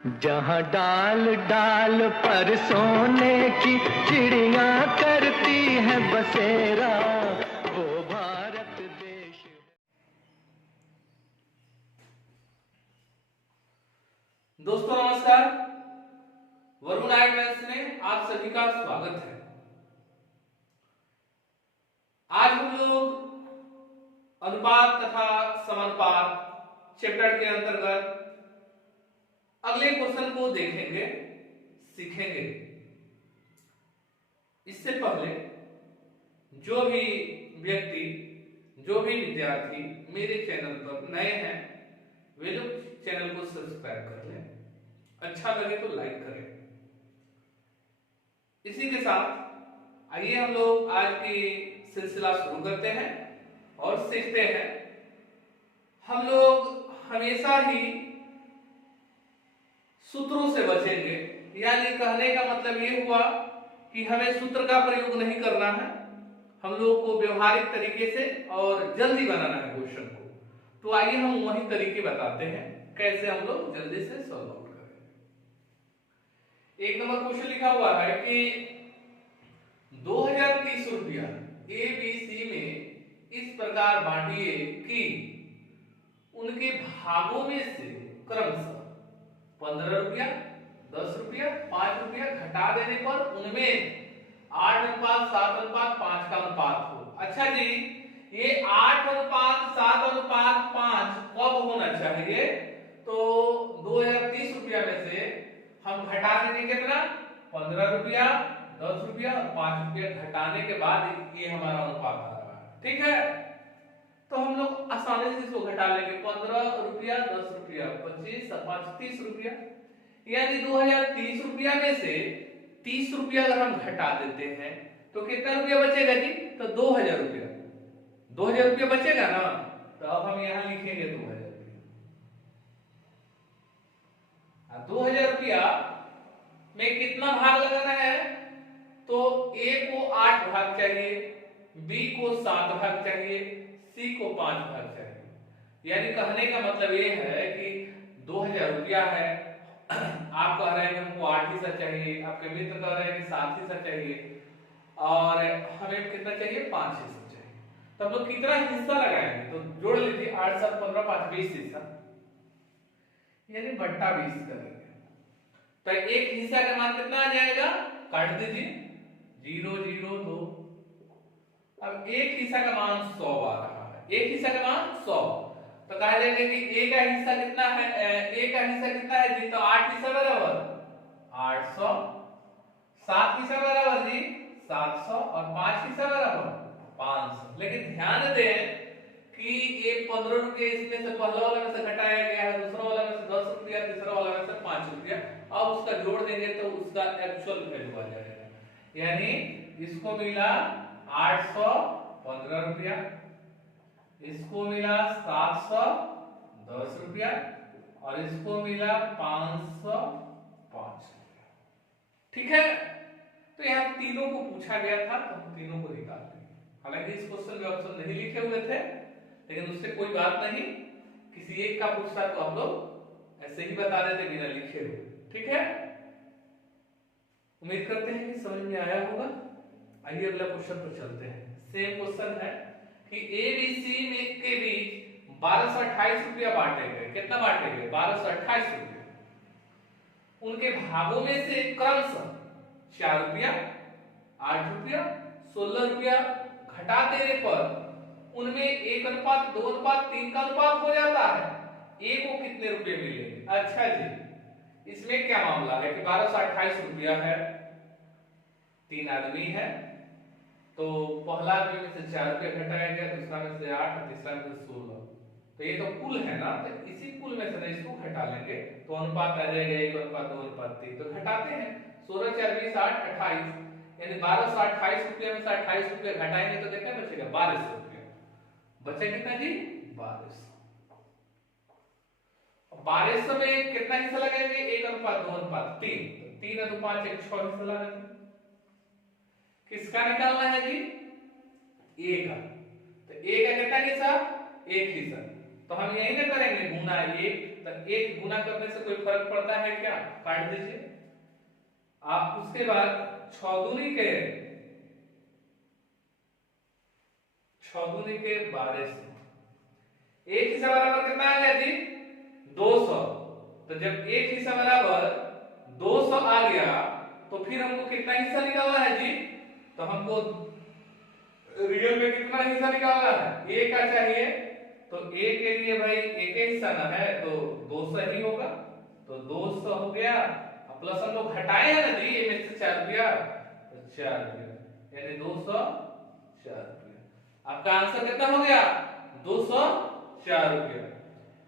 जहाँ डाल डाल पर सोने की चिड़िया करती है बसेरा, वो भारत देश है। दोस्तों नमस्कार, वरुण आईएएस में आप सभी का स्वागत है। आज हम लोग अनुपात तथा समानुपात चैप्टर के अंतर्गत अगले क्वेश्चन को देखेंगे, सीखेंगे। इससे पहले जो भी व्यक्ति, जो भी विद्यार्थी मेरे चैनल पर नए हैं, वे लोग चैनल को सब्सक्राइब कर लें, अच्छा लगे तो लाइक करें। इसी के साथ आइए हम लोग आज की सिलसिला शुरू करते हैं और सीखते हैं। हम लोग हमेशा ही सूत्रों से बचेंगे, यानी कहने का मतलब ये हुआ कि हमें सूत्र का प्रयोग नहीं करना है, हम लोग को व्यवहारिक तरीके से और जल्दी बनाना है क्वेश्चन को। तो आइए हम वही तरीके बताते हैं कैसे हम लोग जल्दी से सॉल्व आउट करें। एक नंबर क्वेश्चन लिखा हुआ है कि 2030 रुपया ABC में इस प्रकार बांटिए कि उनके भागों में से क्रमशः 15 रुपया, 10 रुपया, 5 रुपया घटा देने पर उनमें 8:7:5 का अनुपात हो। अच्छा जी, ये 8:7:5 कब होना चाहिए? तो 2030 रुपया में से हम घटा देंगे कितना? 15 रुपया, 10 रुपया और 5 रुपया घटाने के बाद ये हमारा अनुपात आ रहा है। ठीक है, तो हम लोग आसानी से इसको घटा लेंगे। 15 रुपया, 10 रुपया, 25 और 5 30 रुपया, यानी 2030 रुपया में से 30 रुपया अगर हम घटा देते हैं तो कितना रुपया बचेगा जी? तो 2000 रुपया। 2000 रुपया बचेगा ना, तो अब हम यहां लिखेंगे 2000 रुपया। 2000 रुपया में कितना भाग लगाना है? तो A को 8 भाग चाहिए, B को 7 भाग चाहिए, C को 5 भाग चाहिए। यानी कहने का मतलब ये है कि 2000 रुपया है, आप कह रहे हैं कि हमको 8 हिस्सा चाहिए, आपके मित्र कह रहे हैं कि 7 हिस्सा चाहिए और हमें कितना चाहिए? 5 हिस्सा चाहिए। तो हम लोग कितना हिस्सा लगाएंगे? तो जोड़ लीजिए, 8 7 15 5 20 हिस्सा, यानी बट्टा 20 करेंगे। तो एक हिस्सा का मान कितना आ जाएगा? काट दीजिए, 0 0 2। अब एक हिस्सा का मान 100 आ रहा है, एक हिस्सा का मान 100। तो कहा जाएगा कि A का हिस्सा कितना है? A का हिस्सा कितना है जी? तो 8 हिस्सा बराबर 800, 7 हिस्सा बराबर जी 700 और 5 हिस्सा बराबर 500। लेकिन ध्यान दें कि ये 15 रुपये इसमें से पहला वाला में से घटाया गया है, दूसरा वाला में से 10 रुपया, तीसरा वाला में से 5 रुपया। अब उसका जोड़ देंगे तो उसका एक्चुअल वैल्यू आ जाएगा, यानी इसको मिला 815 रुपया, इसको मिला 710 रुपया और इसको मिला 505 रुपया। ठीक है, तो यहाँ तीनों को पूछा गया था तो हम तीनों को निकाल देंगे। हालांकि इस क्वेश्चन में ऑप्शन नहीं लिखे हुए थे, लेकिन उससे कोई बात नहीं, किसी एक का पूछता तो हम लोग ऐसे ही बता देते बिना लिखे हुए। ठीक है, उम्मीद करते हैं कि समझ में आया होगा। आइए अगला क्वेश्चन पर चलते हैं। सेम क्वेश्चन है कि ABC में के बीच 1228 रुपया बांटे गए। कितना बांटे गए? 1228 रुपया। उनके भागों में से क्रमशः 4 रुपया, 8 रुपया, 16 रुपया घटा देने पर उनमें 1:2:3 का अनुपात हो जाता है। A को कितने रुपए मिलेंगे? अच्छा जी, इसमें क्या मामला है कि 1228 रुपया है, 3 आदमी है, तो पहला आदमी में से 4 रुपया घटाया गया, दूसरा में से 8 और तीसरा में से 16। तो ये तो कुल है ना, तो इसी कुल में से इसको घटा लेंगे तो अनुपात आ जाएगा 1:2:3। तो घटाते हैं, 16 4 20 8 28, यानी 1228 रुपया में से 28 रुपया घटाएंगे तो कितना बचेगा? 1200 रुपया। बचे कितना जी? 1200। 1200 में कितना हिस्सा लगाएंगे? 1:2:3। 3 और 5 1 6 हिस्सा लगाएंगे। किसका निकालना है जी? A का। तो A का कितना हिस्सा? 1 हिस्सा। तो हम यही ना करेंगे गुना 1, तो एक गुना करने से कोई फर्क पड़ता है क्या? काट दीजिए आप। उसके बाद 6 दूनी के 1200, एक हिस्सा बराबर कितना आ गया जी? 200। तो जब एक हिस्सा बराबर 200 आ गया तो फिर हमको कितना हिस्सा निकालना है जी? तो हमको रियल में कितना हिस्सा निकालना है? ए का चाहिए। तो ए के लिए भाई एक ही हिस्सा ना है तो 200 ही होगा। तो 200 हो गया, प्लस हम लोग घटाए हैं ना जी ए में से 4 रुपया, तो 4 रुपया यानी 204 रुपया। आपका आंसर कितना हो गया? 204 रुपया।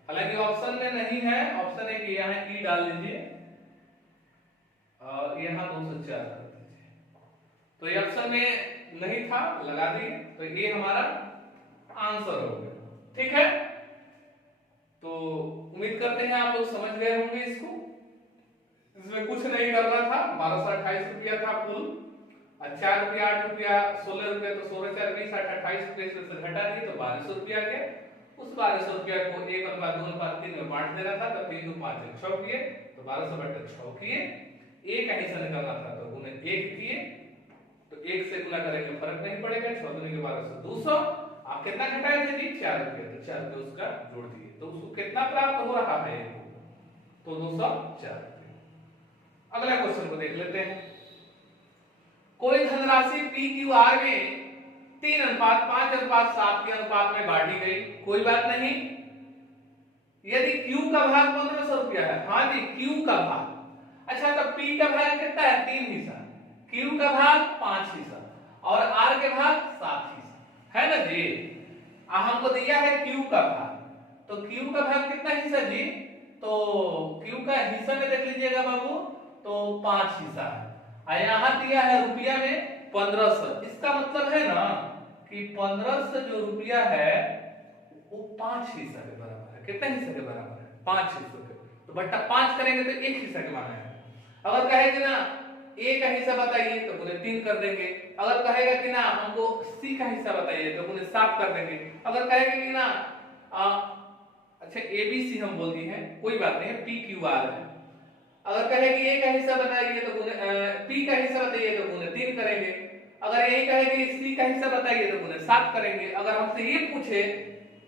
हालांकि ऑप्शन में नहीं है, ऑप्शन है कि यहाँ ई डाल लीजिए और यहाँ 204 कर दीजिए। तो ये ऑप्शन में नहीं था, लगा दिए, तो ये हमारा आंसर हो गया। ठीक है, तो उम्मीद करते हैं आप लोग समझ गए होंगे इसको। इसमें कुछ नहीं करना था, 1228 रुपया था कुल, 4 रुपया 8 रुपया 16 रुपया, तो 16 4 20 8 28 रुपये से घटा दिए तो 1200 रुपया गया। उस 1200 रुपया को 1/2/3 में बांट देना था, तो 3 2 5 6 किए, तो 1200/6 किए। एक का हिस्सा निकालना था तो उन्हें 1 किए, तो 1 से गुना करेंगे फर्क नहीं पड़ेगा। 6 दूनी के 1200 200। आप कितना घटाए थे जी? 4 रुपया, तो 4 रुपये उसका जोड़ दिए, तो उसको कितना प्राप्त हो रहा है? तो 204। अगला क्वेश्चन को देख लेते हैं। कोई धनराशि पी क्यू आर में 3:5:7 के अनुपात में बांटी गई, कोई बात नहीं। यदि क्यू का भाग 1500 रुपया है, हाँ जी क्यू का भाग, अच्छा तो पी का भाग कितना है? 3 हिस्सा, क्यू का भाग 5 हिस्सा और आर के भाग 7 हिस्सा है ना जी। हमको दिया है क्यू का भाग, तो क्यू का भाग कितना हिस्सा जी? तो क्यू का हिस्सा में देख लीजिएगा बाबू, तो 5 हिस्सा है। यहाँ दिया है रुपया में 1500, इसका मतलब है ना कि 1500 जो रुपया है वो 5 हिस्सा के बराबर है। कितने हिस्सा के बराबर है? 5 हिस्सों के। तो बट्टा 5 करेंगे तो 1 हिस्सा के माना है। अगर कहेगा ना ए का हिस्सा बताइए तो उन्हें 3 कर देंगे। अगर कहेगा कि ना हमको सी का हिस्सा बताइए तो उन्हें 7 कर देंगे। अगर कहेगा कि ना अच्छा एबीसी हम बोल दिए हैं, कोई बात नहीं है, पी क्यू आर है। अगर कहेगी ए का हिस्सा बताइए तो पी का हिस्सा बताइए तो उन्हें 3 करेंगे। अगर ए कहेगी सी का हिस्सा बताइए तो उन्हें 7 करेंगे। अगर हमसे ये पूछे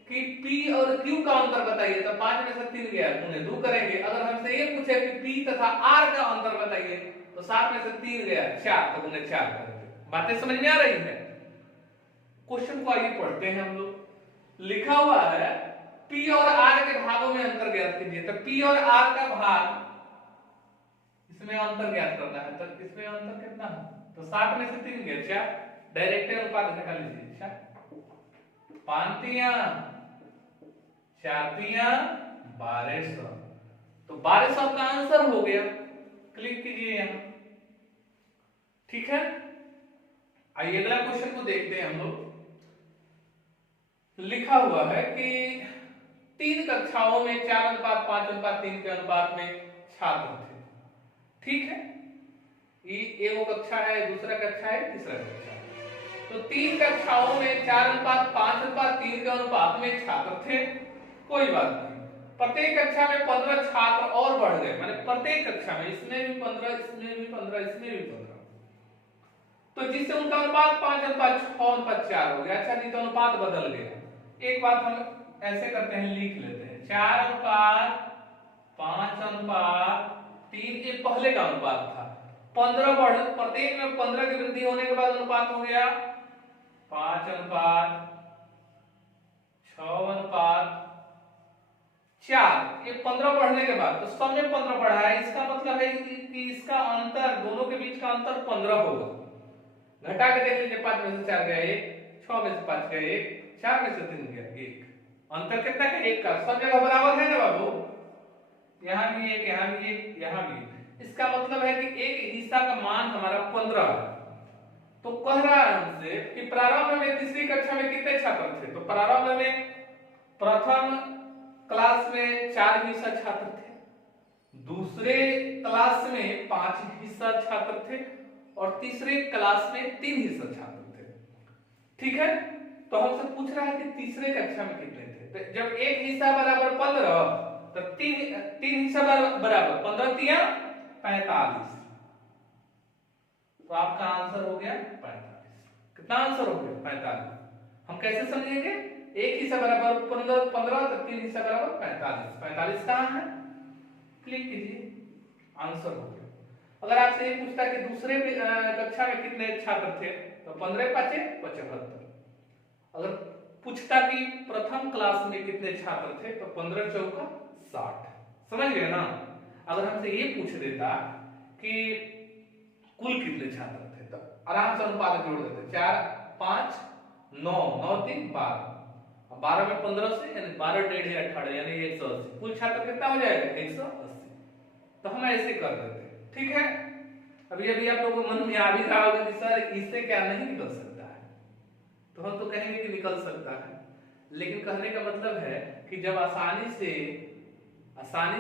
कि पी और क्यू का अंतर बताइए तो 5 में से 3 गया, उन्हें 2 करेंगे। अगर हमसे ये पूछे कि पी तथा आर का अंतर बताइए तो 7 में से 3 गया 4, तो उन्हें 4 करेंगे। बातें समझ में आ रही है? क्वेश्चन को आइए पढ़ते हैं हम लोग। लिखा हुआ है पी और आर के भागों में अंतर ज्ञात कीजिए। तो पी और आर का भाग, इसमें अंतर ज्ञात करना है, तो इसमें अंतर कितना है? तो 7 में से 3 गया 4, डायरेक्ट अनुपात घटा लीजिए। 5 तिया 4 तिया 1200, तो 1200 का आंसर हो गया। क्लिक कीजिए यहां। ठीक है, आइए अगला क्वेश्चन को देखते हैं हम लोग। लिखा हुआ है कि 3 कक्षाओं में 4:5:3 के अनुपात में छात्र थे। ठीक है, ये एगो कक्षा है, दूसरा कक्षा है, तीसरा कक्षा है। तो 3 कक्षाओं में 4:5:3 के अनुपात में छात्र थे, कोई बात नहीं। प्रत्येक कक्षा में 15 छात्र और बढ़ गए, माने प्रत्येक कक्षा में इसमें भी 15, इसमें भी 15, इसमें भी 15, तो जिससे उनका अनुपात 5:6:4 हो गया। अच्छा नहीं, तो अनुपात बदल गया। एक बात हम ऐसे करते हैं, लिख लेते हैं 4:5:3, ये पहले का अनुपात था। 15 बढ़, प्रत्येक में 15 की वृद्धि होने के बाद अनुपात हो गया 5:6:4। ये 15 बढ़ने के बाद, तो सब में 15 बढ़ा है, इसका मतलब है कि इसका अंतर, दोनों के बीच का अंतर 15 होगा। घटा के देख लीजिए, 5 में से 4 गया 1, 6 में से 5 गया 1, 4 में से 3 गया 1। अंतर कितना है? 1 का। सब जगह बराबर है ना बाबू, यहाँ भी 1, यहाँ भी 1, यहाँ भी 1। इसका मतलब है कि एक हिस्सा का मान हमारा 15 है। तो कह रहा है हमसे कि प्रारंभ में तीसरी कक्षा में कितने छात्र थे? तो प्रारंभ में प्रथम क्लास में 4 हिस्सा छात्र थे, दूसरे क्लास में 5 हिस्सा छात्र थे और तीसरे क्लास में 3 हिस्सा छात्र थे। ठीक है, तो हमसे पूछ रहा है कि तीसरे कक्षा में कितने थे? तो जब एक हिस्सा बराबर 15 तो तीन हिस्सा बराबर 15 तिया 45। तो आपका आंसर हो गया 45। कितना आंसर हो गया? 45। हम कैसे समझेंगे? एक हिस्सा बराबर 15 तो 3 हिस्सा बराबर 45। 45 कहां है? क्लिक कीजिए, आंसर हो गया। अगर आपसे ये पूछता कि दूसरे कक्षा में कितने छात्र थे तो 15 5 75। अगर पूछता कि प्रथम क्लास में कितने छात्र थे तो 15 चौका 60। समझ गए ना? अगर हमसे ये पूछ देता कि कुल कितने छात्र थे तो आराम से अनुपात जोड़ देते, 4 5 9 9 3 12। 12 में 15 से यानी 12 डेढ़ 18 यानी 180। कुल छात्र कितना हो जाएगा? 180। तो हम ऐसे कर देते, ठीक है। अभी आप लोगों को मन में आ भी रहा होगा कि सर इससे क्या नहीं निकल सकता है, तो हम तो कहेंगे कि निकल सकता है, लेकिन कहने का मतलब है कि जब आसानी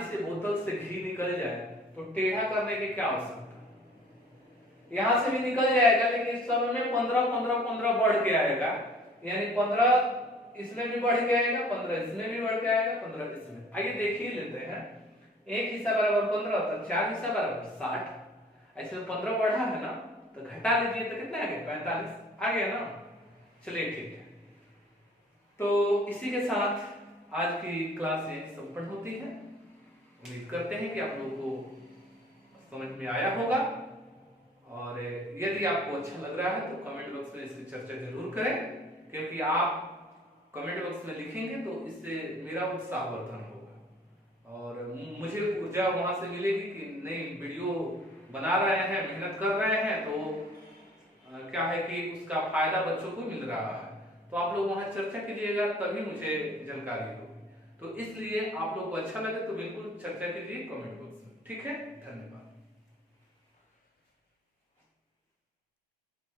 से बोतल से घी निकल जाए तो टेढ़ा करने की क्या आवश्यकता? यहां से भी निकल जाएगा, लेकिन इस समय में 15 15 15 बढ़ के आएगा, यानी 15 इसमें भी बढ़ के आएगा, 15 इसमें भी बढ़ के आएगा, 15 इसमें। आइए देखिए लेते हैं। एक हिस्सा बराबर 15 तो 4 हिस्सा बराबर 60। ऐसे 15 बढ़ा है ना, तो घटा लीजिए तो कितना आ गया? 45 आ गया ना। चलिए ठीक है। तो इसी के साथ आज की क्लास संपन्न होती है। उम्मीद करते हैं कि आप लोगों को समझ में आया होगा, और यदि आपको अच्छा लग रहा है तो कमेंट बॉक्स में इसकी चर्चा जरूर करें, क्योंकि आप कमेंट बॉक्स में लिखेंगे तो इससे मेरा उत्साहवर्धन होगा और मुझे ऊर्जा वहां से मिलेगी कि नई वीडियो बना रहे हैं, मेहनत कर रहे हैं, तो क्या है कि उसका फायदा बच्चों को मिल रहा है। तो आप लोग वहां चर्चा कीजिएगा, तभी मुझे जानकारी होगी। तो इसलिए आप लोग को अच्छा लगे तो बिल्कुल चर्चा कीजिए कमेंट बॉक्स में, ठीक है।